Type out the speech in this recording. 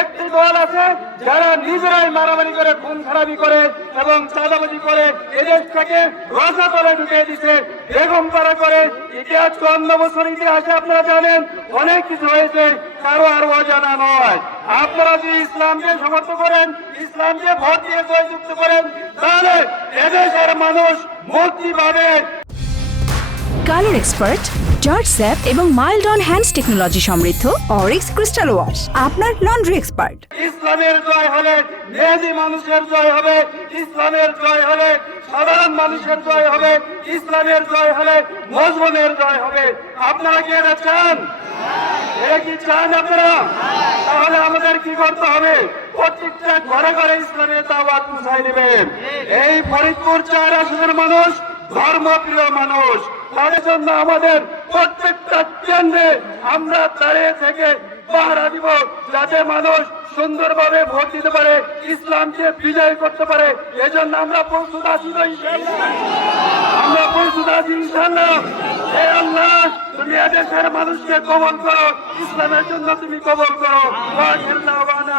একটি দল আছে যারা নিজেরাই মারামারি করে, খুন খারাপি করে এবং চাঁদাবাজি করে এদেশটাকে রসাতলে ঢুকিয়ে দিছে বেগম পাড়া করে ইতিহাস চুয়ান্ন বছর ইতিহাসে আপনারা জানেন, অনেক কিছু হয়েছে, কারও আর অজানা নয়। আপনারা যদি ইসলামকে সমর্থন করেন, ইসলামকে ভোট দিয়ে জয়যুক্ত করেন, তাহলে এদেশের মানুষ মুক্তি পাবে। কালার এক্সপার্ট, জর্জ স্যাপ এবং মাইল্ড অন হ্যান্ডস টেকনোলজি সমৃদ্ধ অরিক্স ক্রিস্টাল ওয়াশ, আপনার লন্ড্রি এক্সপার্ট। ইসলামের জয় হলে মেহেদি মানুষের জয় হবে, ইসলামের জয় হলে সাধারণ মানুষের জয় হবে, ইসলামের জয় হলে মজলুমের জয় হবে। আপনারা কি এটা চান? এটা কি চান আপনারা? তাহলে আমাদের কি করতে হবে? প্রত্যেকটা ঘরে ঘরে ইসলামের দাওয়াত পৌঁছাই দেবেন। এই ফরিদপুর চার আসনের মানুষ ধর্মপ্রিয় মানুষ, তাদের জন্য আমাদের প্রত্যেকটা কেন্দ্রে আমরা দাঁড়িয়ে থেকে পাহারা দিব যাতে মানুষ সুন্দরভাবে ভোট দিতে পারে, ইসলামকে বিজয় করতে পারে। এজন্য আমরা প্রস্তুত আছি আমরা প্রস্তুত আছি ইনশাল্লাহ তুমি এদেশের মানুষকে কবল করো, ইসলামের জন্য তুমি কবল করো। আখিরু দাওয়ানা